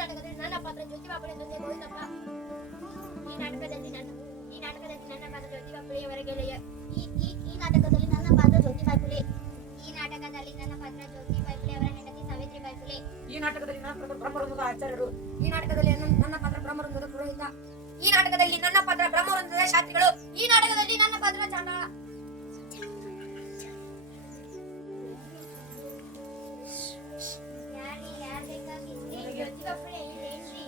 ನಾಟಕದಲ್ಲಿ ನನ್ನ ಪಾತ್ರ ಜ್ಯೋತಿಬಾ ಫುಲೆ ತಂದೆ ಗೋವಿಂದಪ್ಪ. ಈ ನಾಟಕದಲ್ಲಿ ನನ್ನ ಪಾತ್ರ ಜ್ಯೋತಿಬಾ ಫುಲೆಯವರ ಗೆಳೆಯ. ಈ ನಾಟಕದಲ್ಲಿ ನನ್ನ ಪಾತ್ರ ಜ್ಯೋತಿಬಾ ಫುಲೆ. ಈ ನಾಟಕದಲ್ಲಿ ನನ್ನ ಪಾತ್ರ ಜ್ಯೋತಿಬಾ ಫುಲೆಯವರ ಹೆಂಡತಿ ಸಾವಿತ್ರಿಬಾಯಿ ಫುಲೆ. ಈ ನಾಟಕದಲ್ಲಿ ನನ್ನ ಪಾತ್ರ ಬ್ರಹ್ಮವೃಂದದ ಆಚಾರ್ಯರು. ಈ ನಾಟಕದಲ್ಲಿ ನನ್ನ ಪಾತ್ರ ಬ್ರಹ್ಮವೃಂದದ ಪುರೋಹಿತ. ಈ ನಾಟಕದಲ್ಲಿ ನನ್ನ ಪಾತ್ರ ಬ್ರಹ್ಮವೃಂದದ ಶಾಸ್ತ್ರಿಗಳು. ಈ ನಾಟಕದಲ್ಲಿ ನನ್ನ ಪಾತ್ರ ಚಾಂಡಾಳ. ಜ್ಯೋತಿಬಾ ಫುಲೆ ಇಲ್ಲೇನ್ರಿ?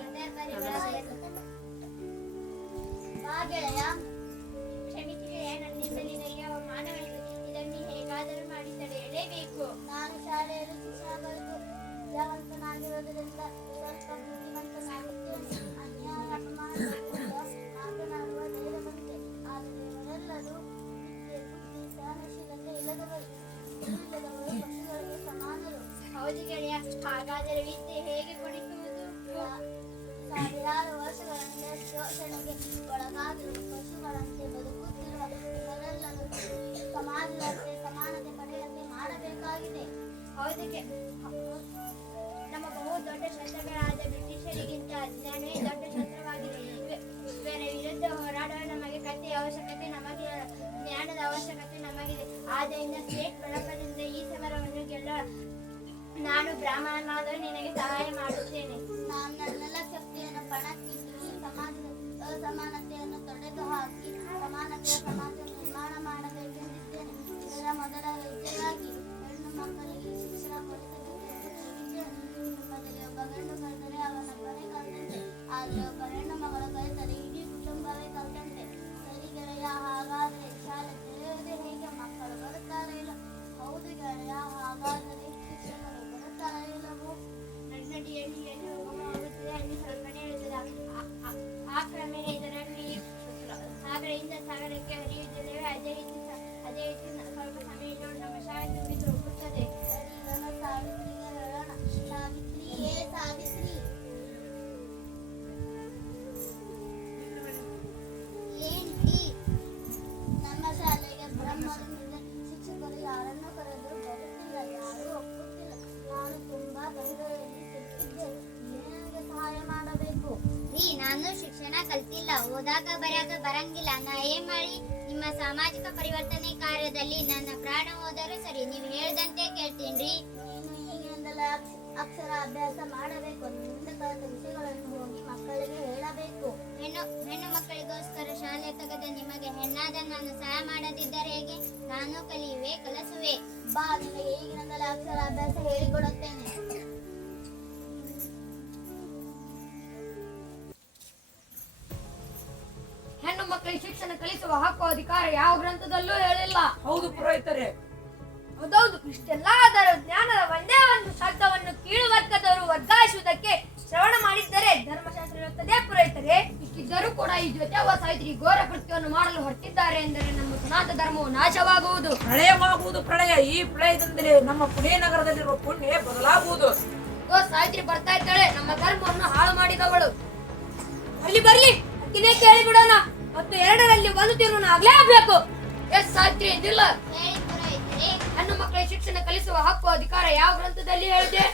ಬಾ ಗೆಳೆಯ. ಕ್ಷಮಿಸಿ ಗೆಳೆಯ, ನನ್ನಿಂದಲಿನ ಮಾನವನಿಗೆ ಇದನ್ನು ಹೇಗಾದರೂ ಮಾಡಿ ತಡೆಯಲೇಬೇಕು. ನಾನು ಶಾಲೆಯಲ್ಲಿ ಶಿಕ್ಷಣ ಕಲಿತು ವಿದ್ಯಾವಂತನಾಗಿರುವುದರಿಂದ ಸ್ವಲ್ಪ ಬುದ್ಧಿವಂತನಾಗುತ್ತೇನೆ. ಅನ್ಯಾಯ ಅಪಮಾನಗಳಿಂದ ಮಾತನಾಡುವ ಧೈರ್ಯ ಬಂದಿದೆ. ಆದರೆ ಇವರೆಲ್ಲರೂ ವಿದ್ಯೆ, ಬುದ್ಧಿ, ಸಹನಶೀಲತೆ ಇಲ್ಲದವರು ಪಕ್ಷಿಗಳಿಗೆ ಸಮಾನರು. ಹೌದು ಗೆಳೆಯ, ಹಾಗಾದರೆ ವಿದ್ಯೆ ಹೇಗೆ ಕೊಡಿಸುವುದು? ಸಾವಿರಾರು ವರ್ಷಗಳಿಂದ ಶೋಷಣೆಗೆ ಒಳಗಾಗಿರುವ ಪಶುಗಳಂತೆ ಬದುಕುತ್ತಿರುವ ಇವರೆಲ್ಲರೂ ಸಮಾಜದಂತೆ ಸಮಾನತೆ ಪಡೆಯಂತೆ ಮಾಡಬೇಕಾಗಿದೆ. ಹೌದು, ನಮ್ಮ ಬಹು ದೊಡ್ಡ ಶಸ್ತ್ರಗಳಾದ ಬ್ರಿಟಿಷರಿಗಿಂತ ಅಜ್ಞಾನವೇ ದೊಡ್ಡ ಶಸ್ತ್ರವಾಗಿದೆ. ಇವರ ವಿರುದ್ಧ ಹೋರಾಡುವ ನಮಗೆ ಕಥೆಯ ಅವಶ್ಯಕತೆ ನಮಗಿಲ್ಲ, ಜ್ಞಾನದ ಅವಶ್ಯಕತೆ ನಮಗಿದೆ. ಆದ್ದರಿಂದ ಸ್ಟೇಟ್ ಬಳಕದಿಂದ ಈ ಸಮರವನ್ನು ಗೆಲ್ಲೋಣ. ನಾನು ಬ್ರಾಹ್ಮಣನಾದರೂ ನಿನಗೆ ಸಹಾಯ ಮಾಡುತ್ತೇನೆ. ನಾನು ನನ್ನೆಲ್ಲ ಶಕ್ತಿಯನ್ನು ಪಣಕ್ಕಿಟ್ಟು ಈ ಸಮಾಜದ ಅಸಮಾನತೆಯನ್ನು ತೊಡೆದು ಹಾಕಿ ಸಮಾನತೆಯ ಸಮಾಜ ನಿರ್ಮಾಣ ಮಾಡಬೇಕೆಂದಿದ್ದೇನೆ. ಇದರ ಮೊದಲ ಹೆಜ್ಜೆಯಾಗಿ ಹೆಣ್ಣು ಮಕ್ಕಳಿಗೆ ಶಿಕ್ಷಣ ಕೊಡಿಸಬೇಕೆಂದಿದ್ದೇನೆ. ನಿಮ್ಮಲ್ಲಿ ಒಬ್ಬ ಗಂಡು ಕಲಿತರೆ ಅವನೊಬ್ಬನೇ ಕಲಿತಂತೆ, ಆದರೆ ಒಬ್ಬ ಹೆಣ್ಣು ಮಗಳು ಕಲಿತರೆ ಇಡೀ ಕುಟುಂಬವೇ ಕಲಿತಂತೆ. ಸರಿ ಗೆಳೆಯ, ಹಾಗಾದರೆ ಶಾಲೆ ತೆರೆಯುವುದೇ ಹೇಗೆ? ಮಕ್ಕಳು ಬರುತ್ತಾರೆ ಇಲ್ಲ? ಹೌದು ಗೆಳೆಯ, ಹಾಗಾದರೆ ಶಿಕ್ಷಕರು ಬರುತ್ತಾರೆ ಇಲ್ಲವೋ? ನನ್ನಡಿಯಲ್ಲಿ ಏನು ಹೋಗುತ್ತದೆ ಅಲ್ಲಿ ಸ್ವಲ್ಪನೇ ಇರುತ್ತದೆ. ಆ ಕ್ರಮೇಣ ಇದರಲ್ಲಿ ಸಾಗರದಿಂದ ಸಾಗರಕ್ಕೆ ಹರಿಯುವುದಿಲ್ಲವೇ? ಅದೇ ರೀತಿ ಸ್ವಲ್ಪ ಸಮಯದಲ್ಲಿ ನಮ್ಮ ಶಾಲೆ ತುಂಬಿದು ಹೋಗುತ್ತದೆ. ಸರಿ, ನನ್ನ ಸಾವಿತ್ರಿಗೆ ಹೇಳೋಣ. ಸಾವಿತ್ರಿ, ಸಾವಿತ್ರಿ, ಏನ್ರಿ? ನಮ್ಮ ಶಾಲೆಗೆ ಬ್ರಹ್ಮವೃಂದದ ಶಿಕ್ಷಕರು ಯಾರನ್ನು ಕರೆದರೂ ಬರುತ್ತಿಲ್ಲ, ಯಾರೂ ಒಪ್ಪುತ್ತಿಲ್ಲ. ನಾನು ತುಂಬಾ ತೊಂದರೆಯಲ್ಲಿ ಸಿಕ್ಕಿದ್ದೇನೆ. ನನಗೆ ಸಹಾಯ ಮಾಡಬೇಕು. ನಾನು ಶಿಕ್ಷಣ ಕಲ್ತಿಲ್ಲ, ಓದಾಕ ಬರೆಯಾಕ ಬರಂಗಿಲ್ಲ. ನಾ ಏನ್ ಮಾಡಿ? ನಿಮ್ಮ ಸಾಮಾಜಿಕ ಪರಿವರ್ತನೆ ಕಾರ್ಯದಲ್ಲಿ ನನ್ನ ಪ್ರಾಣ ಹೋದರೂ ಸರಿ, ನೀವು ಹೇಳ್ದಂತೆ ಕೇಳ್ತೀನ್ರಿ. ನೀನು ಈಗಿನಿಂದಲೇ ಅಕ್ಷರ ಅಭ್ಯಾಸ ಮಾಡಬೇಕು. ನಿಮ್ಮಿಂದ ಕಲಿತ ವಿಷಯಗಳನ್ನು ಹೋಗಿ ಮಕ್ಕಳಿಗೆ ಹೇಳಬೇಕು. ಹೆಣ್ಣು ಮಕ್ಕಳಿಗೋಸ್ಕರ ಶಾಲೆ ತೆಗೆದ ನಿಮಗೆ ಹೆಣ್ಣಾದ ನಾನು ಸಹಾಯ ಮಾಡದಿದ್ದರೆ ಹೇಗೆ? ನಾನು ಕಲಿಯುವೆ, ಕಲಿಸುವೆ. ಬಾ, ನಿನಗೆ ಈಗಿನಿಂದಲೇ ಅಕ್ಷರ ಅಭ್ಯಾಸ ಹೇಳಿಕೊಡುತ್ತೇನೆ. ಹೆಣ್ಣು ಮಕ್ಕಳಿಗೆ ಶಿಕ್ಷಣ ಕಲಿಸುವ ಹಕ್ಕು ಅಧಿಕಾರ ಯಾವ ಗ್ರಂಥದಲ್ಲೂ ಹೇಳಿಲ್ಲ. ಹೌದು ಪುರೋಹಿತರೇ. ಹೌದೌದು, ಇಷ್ಟೆಲ್ಲ ಆದರೂ ಜ್ಞಾನದ ಒಂದೇ ಒಂದು ಶಬ್ದವನ್ನು ಕೀಳು ವರ್ಗದವರು ವರ್ಗಾಯಿಸುವುದಕ್ಕೆ ಶ್ರವಣ ಮಾಡಿದ್ದರೆ ಧರ್ಮಶಾಸ್ತ್ರ ಇರುತ್ತದೆ ಪುರೋಹಿತರೇ. ಇಷ್ಟಿದ್ದರೂ ಕೂಡ ಈ ಜ್ಯೋತಿಬಾ ಸಾವಿತ್ರಿ ಘೋರ ಕೃತ್ಯವನ್ನು ಮಾಡಲು ಹೊರಟಿದ್ದಾರೆ ಎಂದರೆ ನಮ್ಮ ಸನಾತನ ಧರ್ಮವು ನಾಶವಾಗುವುದು, ಪ್ರಳಯವಾಗುವುದು. ಪ್ರಳಯ, ಈ ಪ್ರಳಯದಿಂದಲೇ ನಮ್ಮ ಪುಣೆ ನಗರದಲ್ಲಿರುವ ಪುಣ್ಯ ಬದಲಾಗುವುದು. ಸಾವಿತ್ರಿ ಬರ್ತಾ ಇದ್ದಾಳೆ, ನಮ್ಮ ಧರ್ಮವನ್ನು ಹಾಳು ಮಾಡಿದವಳು. ಅಲ್ಲಿ ಬರ್ಲಿ, ಅಕ್ಕಿನೇ ಕೇಳಿಬಿಡೋಣ. ಮತ್ತು ಎರಡರಲ್ಲಿ ಒಂದು ತೀರ್ಮಾನ ಆಗ್ಲೇಬೇಕು. ಎಸ್ ಸಾವಿತ್ರಿ ಎಂದಿಲ್ಲ? ಹೇಳಿ ಪುರೋಹಿತರೇ. ಹೆಣ್ಣು ಮಕ್ಕಳಿಗೆ ಶಿಕ್ಷಣ ಕಲಿಸುವ ಹಕ್ಕು ಅಧಿಕಾರ ಯಾವ ಗ್ರಂಥದಲ್ಲಿ ಹೇಳಿದೆ?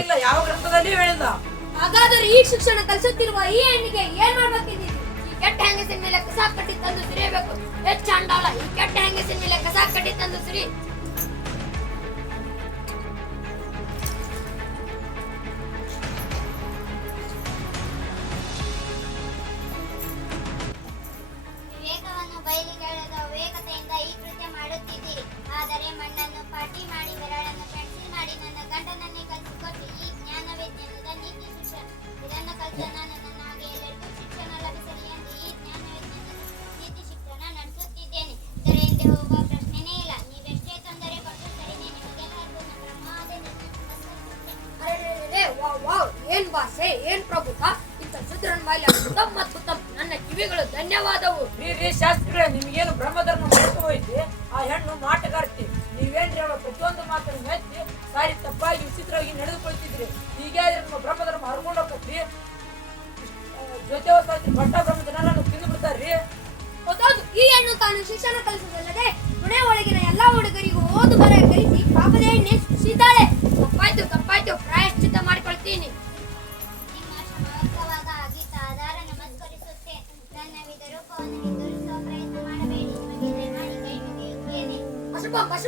ಇಲ್ಲ, ಯಾವ ಗ್ರಂಥದಲ್ಲಿ ಹೇಳಿಲ್ಲ. ಹಾಗಾದರೆ ಈ ಶಿಕ್ಷಣ ಕಲಿಸುತ್ತಿರುವ ಈ ಹೆಣ್ಣಿಗೆ ಏನ್ ಮಾಡ್ಬೇಕಿದ್ದೀರಿ? ಈ ಕೆಟ್ಟ ಹೆಂಗಸಿನ ಮೇಲೆ ಕಸ ಕಟ್ಟಿ ತಂದು ಸುರಿಯಬೇಕು. ಚಾಂಡಾಳ, ಈ ಕೆಟ್ಟ ಹೆಂಗಸಿನ ಮೇಲೆ ಕಸ ಕಟ್ಟಿ ತಂದು ಸುರಿ. ವಿವೇಕವನ್ನು ಬಯಲಿಗೆಳೆದ ವಿವೇಕತೆಯಿಂದ ಈ ಕೃತ್ಯ ಮಾಡುತ್ತಿದ್ದೀರಿ. ಆದರೆ ಮಣ್ಣನ್ನು ಪಾಟಿ ಮಾಡಿ ಬೆರಳನ್ನು ಪೆನ್ಸಿಲ್ ಮಾಡಿ ನನ್ನ ಗಂಡನನ್ನೇ ಕಲಿಸಿಕೊಟ್ಟು ಈ ಜ್ಞಾನವೇ ಜ್ಞಾನದ ನೀತಿ ಶಿಕ್ಷಣ. ಇದನ್ನು ಕಲಿತ ನಾನು ನನ್ನ ಹಾಗೆ ಎಲ್ಲರಿಗೂ ಶಿಕ್ಷಣ ಲಭಿಸಲಿ ಎಂದು ಈ ಜ್ಞಾನವೇ ಜ್ಞಾನದ ನೀತಿ ಶಿಕ್ಷಣ ನಡೆಸುತ್ತಿದ್ದೇನೆ. ಇದರ ಹಿಂದೆ ಹೋಗುವ ಪ್ರಶ್ನೆನೇ ಇಲ್ಲ. ನೀವೆಷ್ಟೇ ತೊಂದರೆ ಕೊಟ್ಟು ಸರಿನೇ, ನಿಮಗೆಲ್ಲರಿಗೂ ನನ್ನ ಬ್ರಹ್ಮಾದೆ ಅರೆ ವಾವ್, ಏನ್ ಭಾಷೆ, ಏನ್ ಪ್ರಭುತ! ಇಂಥ ಶುದ್ರನ ಮೇಲೆ ಉತ್ತಮ. ನನ್ನ ಕಿವಿಗಳು ಧನ್ಯವಾದವು. ರೀ ಶಾಸ್ತ್ರಿಗಳೇ, ನಿಮ್ಗೇನು ಬ್ರಹ್ಮಧರ್ಮ ಮರೆತು ಹೋಯ್ತಿ? ಆ ಹೆಣ್ಣು ಮಾಟಗಾರ್ತಿ. ನೀವೇನ್ರಿ ಅವಳ ಪ್ರತಿಯೊಂದು ಮಾತನ್ನು ಮೆಚ್ಚಿ ಸಾರಿ ತಪ್ಪಾಗಿ ವಿಚಿತ್ರವಾಗಿ ನಡೆದುಕೊಳ್ತಿದ್ರಿ. ಹೀಗೆ ಆದ್ರೆ ನಮ್ಮ ಬ್ರಹ್ಮಧರ್ಮ ಹರ್ಕೊಂಡು ಹೋಗ್ತೈತಿ. ಜ್ಯೋತಿಬಾ ಸಾವಿತ್ರಿ ಭಟ್ಟ ಬ್ರಹ್ಮ ಜನರನ್ನು ತಿಂದು ಬಿಡ್ತಾರ್ರಿ. ಹೌದೌದು, ಈ ಹೆಣ್ಣು ತಾನು ಶಿಕ್ಷಣ ಕಲಿಸುವುದಲ್ಲದೆ ಮನೆ ಒಳಗಿನ ಎಲ್ಲಾ ಹುಡುಗರಿಗೂ ಓದು ಬರ ಕಲಿಸಿ ಪಾಪದ ಎಣ್ಣೆ ಸೃಷ್ಟಿಸಿದ್ದಾಳೆ. ತಪ್ಪಾಯ್ತು, ಪ್ರಾಯಶ್ಚಿತ್ತ ಮಾಡಿಕೊಳ್ತೀನಿ.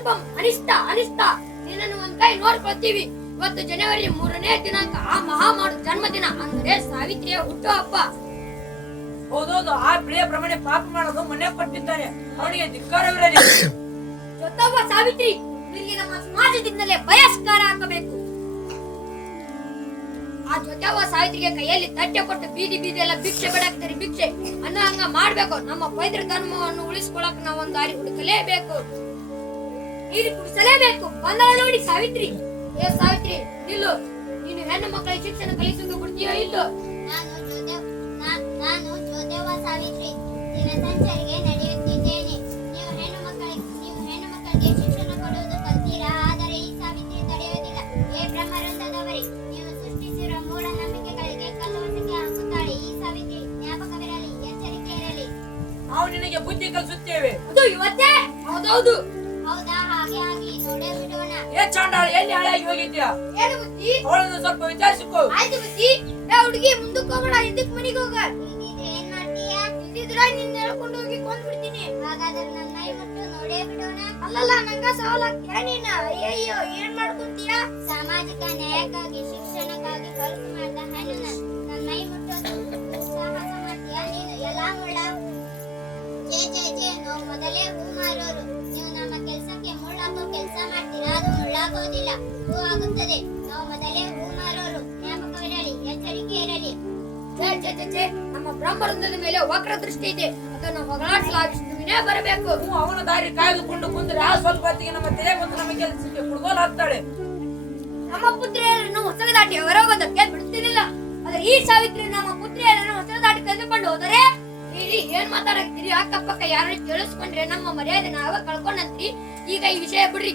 ಪಾಪಂ ಅನಿಷ್ಟ ಅನಿಷ್ಟ ನಿನ್ನನ್ನು ಒಂದ್ ಕೈ ನೋಡ್ಕೊಳ್ತೀವಿ. ಇವತ್ತು ಜನವರಿ 3ನೇ ದಿನಾಂಕ ಆ ಮಹಾಮಾಡು ಜನ್ಮದಿನ ಅಂದ್ರೆ ಸಾವಿತ್ರಿಯ ಹುಟ್ಟುಹಬ್ಬ. ಹೌದೌದು, ಆ ಬೆಳೆಯ ಪ್ರಮಾಣ ಪಾಪ ಮಾಡೋದು ಮನೆ ಕೊಟ್ಟಿದ್ದಾನೆ, ಅವನಿಗೆ ಧಿಕ್ಕಾರವಿರಲಿ. ಜೊತೆವ್ವ ಸಾವಿತ್ರಿ, ಇವರಿಗೆ ನಮ್ಮ ಸಮಾಜದಿಂದಲೇ ಬಹಿಷ್ಕಾರ ಹಾಕಬೇಕು. ಆ ಜೊತೆವ್ವ ಸಾವಿತ್ರಿಗೆ ಕೈಯಲ್ಲಿ ತಟ್ಟೆ ಕೊಟ್ಟು ಬೀದಿ ಬೀದಿ ಎಲ್ಲ ಭಿಕ್ಷೆ ಬೇಡಾಕ್ತಾರೆ, ಭಿಕ್ಷೆ ಅನ್ನೋ ಹಂಗ ಮಾಡ್ಬೇಕು. ನಮ್ಮ ಪವಿತ್ರ ಧರ್ಮವನ್ನು ಉಳಿಸ್ಕೊಳಕ್ ನಾವು ಒಂದ್ ದಾರಿ ಹುಡುಕಲೇಬೇಕು, ನೀರು ಕುಡಿಸಲೇಬೇಕು. ಬಂದಳ ನೋಡಿ ಸಾವಿತ್ರಿ. ಏ ಸಾವಿತ್ರಿ ನಿಲ್ಲು, ನೀನು ಹೆಣ್ಣು ಮಕ್ಕಳಿಗೆ ಶಿಕ್ಷಣ ಕಲಿಸೋದು ಬಿಡ್ತೀಯೋ ಇಲ್ಲೋ? ನಾನು ಜೋತೆವ್ವ ಸಾವಿತ್ರಿ ದಿನಸಂಚಾರಿಗೆ ನಡೆಯುತ್ತಿದ್ದೇನೆ. ನೀವು ಹೆಣ್ಣು ಮಕ್ಕಳಿಗೆ ಶಿಕ್ಷಣ ಕೊಡುವುದು ಕಲ್ತೀರಾ? ಆದರೆ ಈ ಸಾವಿತ್ರಿ ತಡೆಯುವುದಿಲ್ಲ. ಏ ಬ್ರಹ್ಮವೃಂದದವರೇ, ನೀವು ಸೃಷ್ಟಿಸಿರುವ ಮೂಢನಂಬಿಕೆಗಳಿಗೆ ಕಲ್ಲುವಸಕ್ಕೆ ಹಾಕುತ್ತಾಳೆ ಈ ಸಾವಿತ್ರಿ. ಜ್ಞಾಪಕವಿರಲಿ, ಎಚ್ಚರಿಕೆ ಇರಲಿ. ನಾವು ನಿನಗೆ ಬುದ್ಧಿ ಕಲಿಸುತ್ತೇವೆ. ಅದು ಇವತ್ತೇ? ಹೌದೌದು. ಹೌದಾ? ಹಾಗೆ ಆಗಲಿ, ನೋಡೇ ಬಿಡೋಣ. ಏ ಚಾಂಡಾಳ, ಎಲ್ಲಿ ಹಾಳಾಗಿ ಹೋಗಿದ್ಯಾ? ಏನು ಬುದ್ಧಿ? ಅವಳನ್ನು ಸ್ವಲ್ಪ ವಿಚಾರಿಸಿಕೋ. ಆಯ್ತು ಬುದ್ಧಿ. ಏ ಹುಡುಗಿ, ಮುಂದಕ್ಕೆ ಹೋಗೋಣ, ಹಿಂದಕ್ಕೆ ಮನೆಗೆ ಹೋಗ. ಇಲ್ದಿದ್ರೆ ಏನ್ ಮಾಡ್ತೀಯಾ? ಇಲ್ದಿದ್ರ ನಿನ್ನ ಹೇಳ್ಕೊಂಡು ಹೋಗಿ ಕೊಂದ್ಬಿಡ್ತೀನಿ. ಹಾಗಾದ್ರೆ ನನ್ನ ಮೈ ಮುಟ್ಟು ನೋಡೇ ಬಿಡೋಣ. ಅಲ್ಲಲ್ಲ, ನಂಗ ಸವಾಲಾಗ್ತೀಯ ನೀನು. ಅಯ್ಯಯ್ಯೋ, ಏನ್ ಮಾಡ್ಕೊಂತೀಯ? ಸಾಮಾಜಿಕ ನ್ಯಾಯಕ್ಕಾಗಿ ಶಿಕ್ಷಣಕ್ಕಾಗಿ ಹೊರತು ಮಾಡಿದ ಹೆಣ್ಣು ನನ್ನ ಮೈ ಮುಟ್ಟೋದು ಸಾಹಸ ಮಾಡ್ತೀಯಾ ನೀನು? ಎಲ್ಲ ಮುಳ್ಳ? ನಾವು ಮೊದಲೇ ಹೂ ಮಾರೋರು. ನೀವು ನಮ್ಮ ಕೆಲ್ಸಕ್ಕೆ ಮುಳ್ಳಾಕೋ ಕೆಲಸ ಮಾಡ್ತೀರಾ? ಅದು ಮುಳ್ಳಾಗೋದಿಲ್ಲ, ಹೂ ಆಗುತ್ತದೆ. ನಾವು ಮೊದಲೇ ಹೂ ಮಾರೋರು. ಜ್ಞಾಪಕವಿರಲಿ, ಎಚ್ಚರಿಕೆ ಇರಲಿ. ಛೇ, ಛೇ, ಛೇ, ಛೇ. ನಮ್ಮ ಬ್ರಹ್ಮವೃಂದದ ಮೇಲೆ ವಕ್ರ ದೃಷ್ಟಿ ಇದೆ, ಅದನ್ನು ಹೊಗಳಾಡಿಸಲಾಗಿನೇ ಬರಬೇಕು. ಅವನ ದಾರಿ ಕಾಯ್ದುಕೊಂಡು ಕುಂದ್ರೆ ಆ ಸ್ವಲ್ಪ ಹೊತ್ತಿಗೆ ನಮ್ಮ ತಲೆ ಬಂದು ನಮ್ಮ ಕೆಲಸಕ್ಕೆ ಕುಡ್ಗೋಲು ಹಾಕ್ತಾಳೆ. ನಮ್ಮ ಪುತ್ರಿಯರನ್ನು ಹೊಸಲು ದಾಟಿ ಹೊರಗೋದಕ್ಕೆ ಬಿಡುತ್ತಿರಲಿಲ್ಲ. ಆದ್ರೆ ಈ ಸಾವಿತ್ರಿ ನಮ್ಮ ಪುತ್ರಿಯರನ್ನು ಹೊಸಲು ದಾಟಿ ತೆಗೆದುಕೊಂಡು ಹೋದರೆ ಇಲ್ಲಿ ಏನ್ ಮಾತಾಡಕ್ತೀರಿ? ಅಕ್ಕಪಕ್ಕ ಯಾರು ಕೇಳಿಸ್ಕೊಂಡ್ರೆ ನಮ್ಮ ಮರ್ಯಾದೆ ನಾವ ಕಳ್ಕೊಂಡಂತ್ರಿ. ಈಗ ಈ ವಿಷಯ ಬಿಡ್ರಿ,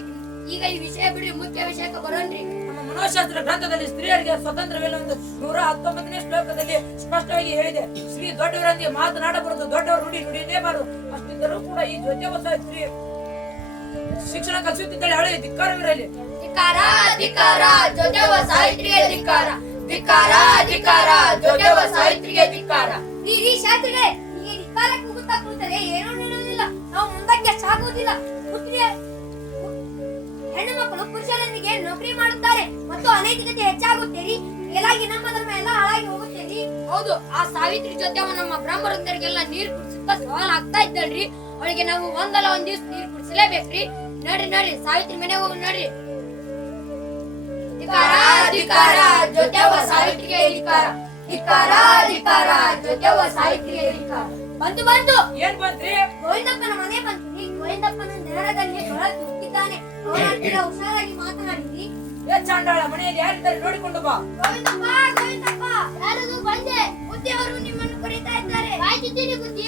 ಮುಖ್ಯ ವಿಷಯಕ್ಕೆ ಬರೋಣ್ರಿ. ನಮ್ಮ ಮನೋಶಾಸ್ತ್ರ ಗ್ರಂಥದಲ್ಲಿ ಸ್ತ್ರೀಯರಿಗೆ ಸ್ವತಂತ್ರವಿಲ್ಲ ಎಂದು 119ನೇ ಶ್ಲೋಕದಲ್ಲಿ ಸ್ಪಷ್ಟವಾಗಿ ಹೇಳಿದೆ. ಸ್ತ್ರೀ ದೊಡ್ಡವರೊಂದಿಗೆ ಮಾತನಾಡಬಾರದು, ದೊಡ್ಡವರು ನುಡಿಯಲೇಬಾರದು. ಅಷ್ಟಿದ್ದರೂ ಕೂಡ ಈ ಜೊತೆವ ಸ್ತ್ರೀ ಶಿಕ್ಷಣ ಕಲಿಸುತ್ತಿದ್ದಾಳೆ. ಅವಳಿಗೆ ಧಿಕ್ಕಾರವಿರಲಿ. ಧಿಕ್ಕಾರ, ಧಿಕ್ಕಾರ, ಜೊತೆವ ಸಾವಿತ್ರಿಗೆ ಧಿಕ್ಕಾರ. ಧಿಕ್ಕಾರ, ಧಿಕ್ಕಾರ, ಜೊತೆವ ಸಾವಿತ್ರಿಗೆ ಧಿಕ್ಕಾರ. ಈ ಶಾಸ್ತ್ರಿಗಳೇ, ಈ ಧಿಕ್ಕಾರಕ್ಕೆ ಕೂಗುತ್ತಾ ಕೂತರೆ ಏನೂ ನಡೆಯುವುದಿಲ್ಲ. ನಾವು ಮುಂದಕ್ಕೆ ಸಾಗುವುದಿಲ್ಲ. ಹೆಣ್ಣು ಮಕ್ಕಳು ಪುರುಷರೊಂದಿಗೆ ನೌಕರಿ ಮಾಡುತ್ತಾರೆ ಮತ್ತು ಅನೈತಿಕತೆ ಹೆಚ್ಚಾಗುತ್ತೇರಿ. ಮೇಲಾಗಿ ನಮ್ಮ ಧರ್ಮ ಎಲ್ಲ ಹಾಳಾಗಿ ಹೋಗುತ್ತೇರಿ. ಹೌದು, ಆ ಸಾವಿತ್ರಿ ಜೊತೆ ನಮ್ಮ ಬ್ರಹ್ಮವೃಂದರಿಗೆಲ್ಲ ನೀರು ಕುಡಿಸುತ್ತಾ ಸವಾಲ್ ಆಗ್ತಾ ಇದ್ದಳ್ರಿ. ಅವಳಿಗೆ ನಾವು ಒಂದಲ್ಲ ಒಂದ್ ದಿವ್ಸ ನೀರು ಕುಡಿಸಲೇಬೇಕ್ರಿ. ನಡ್ರಿ ಸಾವಿತ್ರಿ ಮನೆ ಹೋಗಿ ನಡ್ರಿ. ಧಿಕ್ಕಾರ, ಧಿಕ್ಕಾರ, ಜೊತೆವ ಸಾವಿತ್ರಿಗೆ ಧಿಕ್ಕಾರ. ಧಿಕ್ಕಾರ, ಧಿಕ್ಕಾರ, ಜೊತೆವ ಸಾವಿತ್ರಿಗೆ ಧಿಕ್ಕಾರ. ಬಂತು. ಏನ್ ಬಂತ್ರಿ? ಗೋವಿಂದಪ್ಪನ ಮನೆ ಬಂತು. ಗೋವಿಂದಪ್ಪನ ನೆರಳದಲ್ಲಿ ಬಹಳ ದುಃಖಿದ್ದಾನೆ. ಅವರ ಹತ್ತಿರ ಹುಷಾರಾಗಿ ಮಾತನಾಡಿದ್ರಿ. ಏ ಚಾಂಡಾಳ, ಮನೆಯಲ್ಲಿ ಯಾರಿದ್ದಾರೆ ನೋಡಿಕೊಂಡು ಬಾ. ಗೋವಿಂದಪ್ಪ, ಗೋವಿಂದಪ್ಪ, ಯಾರದು? ಬಂದೆ. ಬುದ್ಧಿಯವರು ನಿಮ್ಮನ್ನು ಕರೀತಾ ಇದ್ದಾರೆ. ಕಾಯ್ತಿದ್ದೀನಿ ಬುದ್ಧಿ.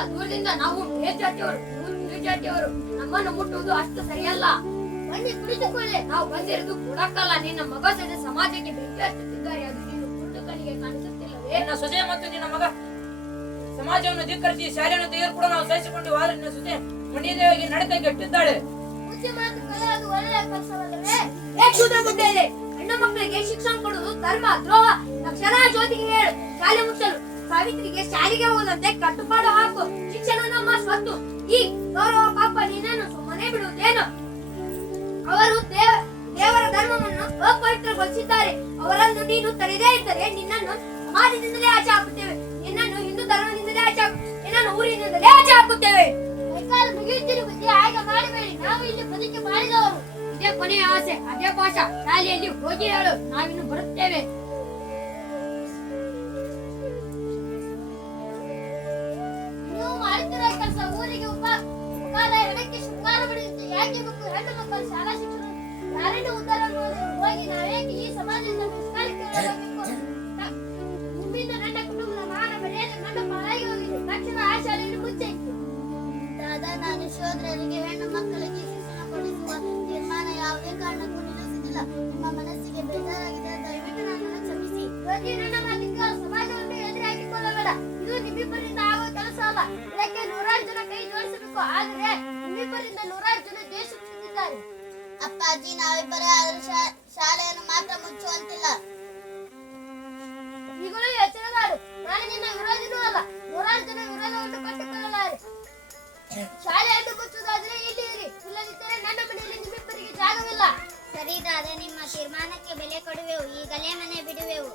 ದೂರದಿಂದ ನಾವು ಮೇಲ್ಜಾತಿಯವರು, ಕೀಳ್ಜಾತಿಯವರು. ನಮ್ಮನ್ನು ಮುಟ್ಟುವುದು ಅಷ್ಟು ಸರಿಯಲ್ಲ. ಬನ್ನಿ, ಕುಳಿತುಕೊಳ್ಳಿ. ನಾವು ಬಂದಿರೋದು ಕೊಡಕ್ಕಲ್ಲ, ನಿನ್ನ ಮಗ ಸದ ಸಮಾಜಕ್ಕೆ ಬೆಂಕಿ ಹಚ್ಚುತ್ತಿದ್ದಾರೆ. ಅದು ನೀನು ಕುರುಡು ಕಣ್ಣಿಗೆ ಕಾಣಿಸುತ್ತಿಲ್ಲವೇ? ನಿನ್ನ ಸೊಸೆ ಮತ್ತು ನಿನ್ನ ಮಗ ಸಮಾಜವನ್ನು ಧಿಕ್ಕರಿಸಿ ಶಾಲೆಯನ್ನು ತೆಗೆದು ಕೂಡ ನಾವು ಸಹಿಸಿಕೊಂಡು ಆದ್ರೆ ನಿನ್ನ ಸೊಸೆ ಮನೆಯದೇವಾಗಿ ನಡತೆ ಕೆಟ್ಟಿದ್ದಾಳೆ. ಬುದ್ಧಿ ಮಾತು ಕಲಿಯೋದು ಒಳ್ಳೆಯ ಕೆಲಸವಲ್ಲವೇ? ಶೂದ್ರ ಬುದ್ಧಿಯಲ್ಲಿ ಹೆಣ್ಣು ಮಕ್ಕಳಿಗೆ ಶಿಕ್ಷಣ ಕೊಡುವುದು ಧರ್ಮ ದ್ರೋಹ. ತಕ್ಷಣ ಜ್ಯೋತಿಗೆ ಹೇಳು, ಶಾಲೆ ಮುಚ್ಚಲು. ಸಾವಿತ್ರಿಗೆ ಶಾಲೆಗೆ ಹೋದಂತೆ ಕಟ್ಟುಪಾಡು ಹಾಕು. ಶಿಕ್ಷಣ ನಮ್ಮ ಸ್ವತ್ತು. ಈ ಗೌರವ ಪಾಪ ನಿನ್ನನ್ನು ಸುಮ್ಮನೆ ಬಿಡುವುದೇನು? ಅವರು ದೇವರ ಧರ್ಮವನ್ನು ಅಪವಿತ್ರಗೊಳಿಸಿದ್ದಾರೆ. ಅವರನ್ನು ನೀನು ತಡೆದೇ ಇದ್ದರೆ ನಿನ್ನನ್ನು ಸಮಾಜದಿಂದಲೇ ಆಚೆ ಹಾಕುತ್ತೇವೆ. ನಿನ್ನನ್ನು ಹಿಂದೂ ಧರ್ಮದಿಂದಲೇ ಆಚೆ ನಿನ್ನನ್ನು ಊರಿನಿಂದಲೇ ಆಚೆ ಹಾಕುತ್ತೇವೆ. ಮುಗಿಯುತ್ತೀರಿ ಬುದ್ಧಿ, ಆಗ ಮಾಡಬೇಡಿ. ನಾವು ಇಲ್ಲಿ ಬದುಕಿ ಮಾಡಿದವರು. ಇದೇ ಕೊನೆಯ ಆಸೆ, ಅದೇ ಪಾಶ. ಶಾಲೆಯಲ್ಲಿ ಹೋಗಿ ಹೇಳು, ನಾವಿನ್ನು ಬರುತ್ತೇವೆ. ನೀವು ಮಾಡುತ್ತಿರೋ ಕೆಲಸ ಊರಿಗೆ ಉಪಕಾರ, ಹೆಣಕ್ಕೆ ಶೃಂಗಾರ ಬಡಿಯುತ್ತೆ. ಯಾಕೆ ಬೇಕು? ಹೆಣ್ಣು ಮಕ್ಕಳು ಶಾಲಾ ಶಿಕ್ಷಣ ಯಾರನ್ನು ಉದ್ಧಾರ ಹೋಗಿ ನಾವೇಕೆ ಈ ಸಮಾಜದಿಂದ ನಿಮ್ಮಿಂದ ನನ್ನ ಕುಟುಂಬದ ಮಾನ ಮರ್ಯಾದೆ ನನ್ನ ಪಾಲಾಗಿ ಹೋಗಿದೆ. ತಕ್ಷಣ ಆ ಶಾಲೆಯನ್ನು ಮುಚ್ಚೈತಿ. ದಾದಾ, ನಾನು ಶೂದ್ರರಿಗೆ ಹೆಣ್ಣು ಮಕ್ಕಳಿಗೆ ಶಿಕ್ಷಣ ಕೊಡಿಸುವ ತೀರ್ಮಾನ ಯಾವುದೇ ಕಾರಣಕ್ಕೂ ನಿಲ್ಲಿಸುತ್ತಿಲ್ಲ. ನಿಮ್ಮ ಮನಸ್ಸಿಗೆ ಬೇಜಾರಾಗಿದೆ, ದಯವಿಟ್ಟು ನನ್ನನ್ನು ಕ್ಷಮಿಸಿ. ಜ್ಯೋತಿ, ನನ್ನ ಮಾತಿಗೆ ಸಮಾಜವನ್ನು ಎದುರಾಗಿಕೊಳ್ಳಬೇಡ. ಇದು ನಿಮ್ಮಿಬ್ಬರಿಂದ ಆಗುವ ಕೆಲಸ ಅಲ್ಲ. ಇದಕ್ಕೆ 100 ಜನ ಕೈ ಜೋಡಿಸಬೇಕು. ಆದ್ರೆ ನಿಮ್ಮಿಬ್ಬರಿಂದ 100 ಜನ ದೇಶಿಸುತ್ತಿದ್ದಾರೆ. ಅಪ್ಪಾಜಿ, ನಾವಿಬ್ಬರೇ ಆದರೂ ಶಾಲೆಯನ್ನು ಮಾತ್ರ ಮುಚ್ಚುವಂತಿಲ್ಲ. ಈಗಲೂ ಎಚ್ಚರಗಾರು. ನಾನು ನಿನ್ನ ವಿರೋಧಿನೂ ಅಲ್ಲ. 100 ಜನ ವಿರೋಧವನ್ನು ಕಟ್ಟಿಕೊಳ್ಳಲಾರೆ. ಶಾಲೆಯನ್ನು ಮುಚ್ಚುವುದಾದ್ರೆ ಇಲ್ಲಿ ಇರಿ, ಇಲ್ಲದಿದ್ದರೆ ನನ್ನ ಮನೆಯಲ್ಲಿ ನಿಮ್ಮಿಬ್ಬರಿಗೆ ಜಾಗವಿಲ್ಲ. ಸರಿದಾದ ನಿಮ್ಮ ತೀರ್ಮಾನಕ್ಕೆ ಬೆಲೆ ಕೊಡುವೆವು. ಈಗಲೇ ಮನೆ ಬಿಡುವೆವು.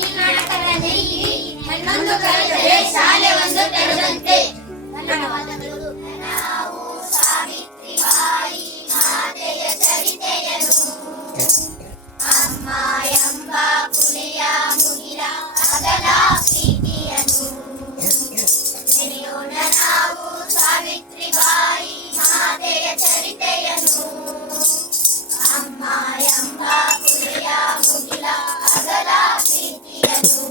ಈ ನಾಟಕದಲ್ಲಿ ಹೆಣ್ಣೊಂದು ಕರೆದರೆ ಶಾಲೆ ಒಂದು ತೆರೆದಂತೆ. ಧನ್ಯವಾದಗಳು. ನಾವು ಸಾವಿತ್ರಿಬಾಯಿ ಮಾತೆಯ ಚರಿತೆಯನ್ನು ಅಮ್ಮ ಎಂಬ ಪುಲಿಯ ಮುಗಿಲ ಅಗಲ ಪ್ರೀತಿಯನ್ನು ನೆನೆಯೋಣ. ನಾವು ಸಾವಿತ್ರಿಬಾಯಿ ಮಾತೆಯ ಚರಿತೆಯನ್ನು ಅಮ್ಮ ಎಂಬ ಪುಲಿಯ ಮುಗಿಲ ಅಗಲ ಪ್ರೀತಿಯನ್ನು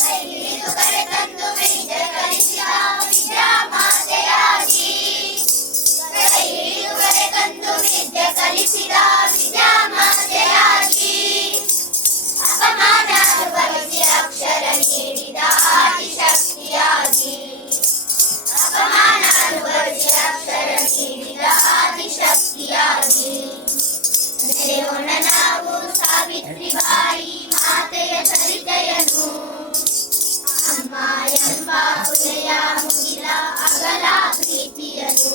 ಕೈ ಹಿಡಿದು ಕರೆತಂದು ವಿದ್ಯೆ ಕಲಿಸಿದ ವಿದ್ಯಾಮಾತೆಯಾಗಿ. ಕೈ ಹಿಡಿದು ಕರೆತಂದು ವಿದ್ಯೆ ಕಲಿಸಿದ ವಿದ್ಯಾಮಾತೆಯಾಗಿ. ಅಪಮಾನ ಅನುಭವಿಸಿ ಅಕ್ಷರ ನೀಡಿದ ಆದಿಶಕ್ತಿಯಾಗಿ. ಅಪಮಾನ ಅನುಭವಿಸಿ ಅಕ್ಷರ ನೀಡಿದ ಆದಿಶಕ್ತಿಯಾಗಿ. ನೆನೆಯೋಣ ನಾವು ಸಾವಿತ್ರಿಬಾಯಿ ಮಾತೆಯ ಚರಿತೆಯನ್ನು ಅಮ್ಮ ಎಂಬ ಪುಲೆಯ ಮುಗಿಲ ಅಗಲ ಪ್ರೀತಿಯನ್ನು.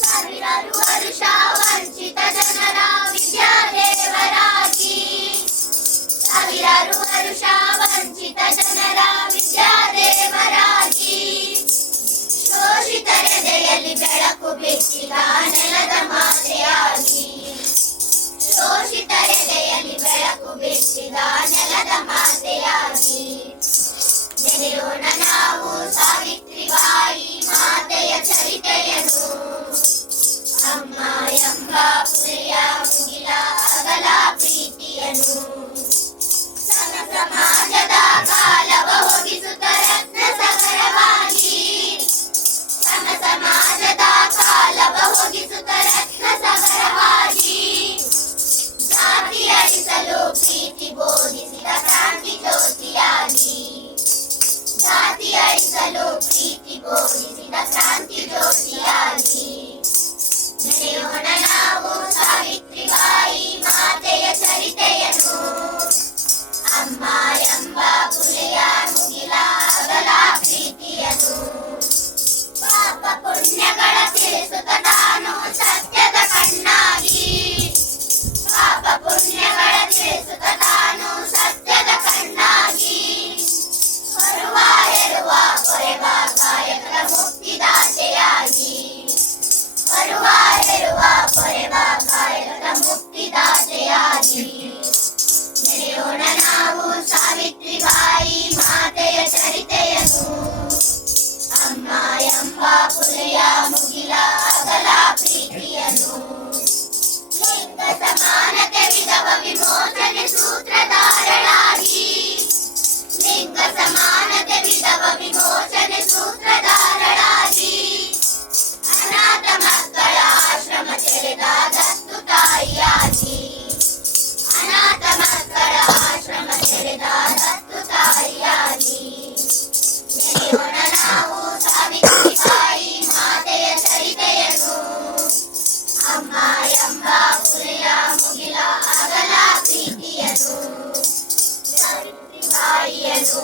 ಸಾವಿರಾರು ವರುಷ ವಂಚಿತ ಜನರ ವಿದ್ಯಾದೇವರಾಗಿ. ಸಾವಿರಾರು ವರುಷ ವಂಚಿತ ಜನರ ವಿದ್ಯಾದೇವರಾಗಿ. ಶೋಷಿತರೆದೆಯಲ್ಲಿ ಬೆಳಕು ಬಿಟ್ಟಿದ ನೆಲದ ಮಾತೆಯಾಗಿ. ಶೋಷಿತರೆದೆಯಲ್ಲಿ ಬೆಳಕು ಬಿಟ್ಟಿದ ನೆಲದ ಮಾತೆಯಾಗಿ. ನೆನೆಯೋಣ ನಾವು ಸಾವಿತ್ರಿಬಾಯಿ ಮಾತೆಯ ಚರಿತೆಯನ್ನು ಅಮ್ಮ ಎಂಬ ಪುಲಿಯ ಮುಗಿಲ ಅಗಲ ಪ್ರೀತಿಯನ್ನು. ಸಮ ಸಮಾಜದ ಕಾಲವ ಹೋಗಿಸುತ್ತ ರತ್ನ ಸಗರವಾಗಿ. ಸಮ ಸಮಾಜದ ಕಾಲವ ಹೋಗಿಸುತ್ತ ರತ್ನ ಸಗರವಾಗಿ. ಜಾತಿ ಅಳಿಸಲು ಪ್ರೀತಿ ಬೋಧಿಸಿದ ಕ್ರಾಂತಿ ಜ್ಯೋತಿಯಾಗಿ. ಜಾತಿ ಅಳಿಸಲು ಪ್ರೀತಿ ಬೋಧಿಸಿದ ಕ್ರಾಂತಿ ಜ್ಯೋತಿಯಾಗಿ. ನೆನೆಯೋಣ ನಾವು ಸಾವಿತ್ರಿಬಾಯಿ ಮಾತೆಯ ಚರಿತೆಯನ್ನು ಅಮ್ಮ ಎಂಬ ಪುಲಿಯ ಮುಗಿಲ ಅಗಲ ಪ್ರೀತಿಯನ್ನು. ಪಾಪ ಪುಣ್ಯಗಳ ತಿಳಿಸುತ್ತ ತಾನು ಸತ್ಯದ ಕಣ್ಣಾಗಿ. ಪಾಪ ಪುಣ್ಯಗಳ ತಿಳಿಸುತ್ತ ತಾನು ಸತ್ಯದ ಕಣ್ಣಾಗಿ. ಹೊರುವ ಹೆರುವ ಕೊರೆವ ಕಾಯಕದ ಮುಕ್ತಿದಾತೆಯಾಗಿ. ಹೊರುವ ಹೆರುವ ಕೊರೆವ ಕಾಯಕದ ಮುಕ್ತಿದಾತೆಯಾಗಿ. ನೆನೆಯೋಣ ನಾವು ಸಾವಿತ್ರಿಬಾಯಿ ಮಾತೆಯ ಚರಿತೆಯನ್ನು ಅಮ್ಮ ಎಂಬ ಪುಲಿಯ ಮುಗಿಲ ಅಗಲ ಪ್ರೀತಿಯನ್ನು. ಲಿಂಗ ಸಮಾನತೆ ವಿಧವ ವಿಮೋಚನೆ ಸೂತ್ರಧಾರಳಾಗಿ. ಲಿಂಗ ಸಮಾನತೆ ವಿಧವ ವಿಮೋಚನೆ ಸೂತ್ರಧಾರಳಾಗಿ. ಅನಾಥ ಮಕ್ಕಳ ಆಶ್ರಮ ತೆರೆದ ದತ್ತು ತಾಯಿಯಾಗಿ. ಅನಾಥ ಮಕ್ಕಳ ಆಶ್ರಮ ತೆರೆದ ದತ್ತು ತಾಯಿಯಾಗಿ. ನೆನೆಯೋಣ ನಾವು ಸಾವಿತ್ರಿಬಾಯಿ ಮಾತೆಯ ಚರಿತೆಯನ್ನು ಅಮ್ಮ ಎಂಬ ಪುಲಿಯ ಮುಗಿಲ ಅಗಲ ಪ್ರೀತಿಯನ್ನು. ಸಾವಿತ್ರಿಬಾಯಿಯನ್ನು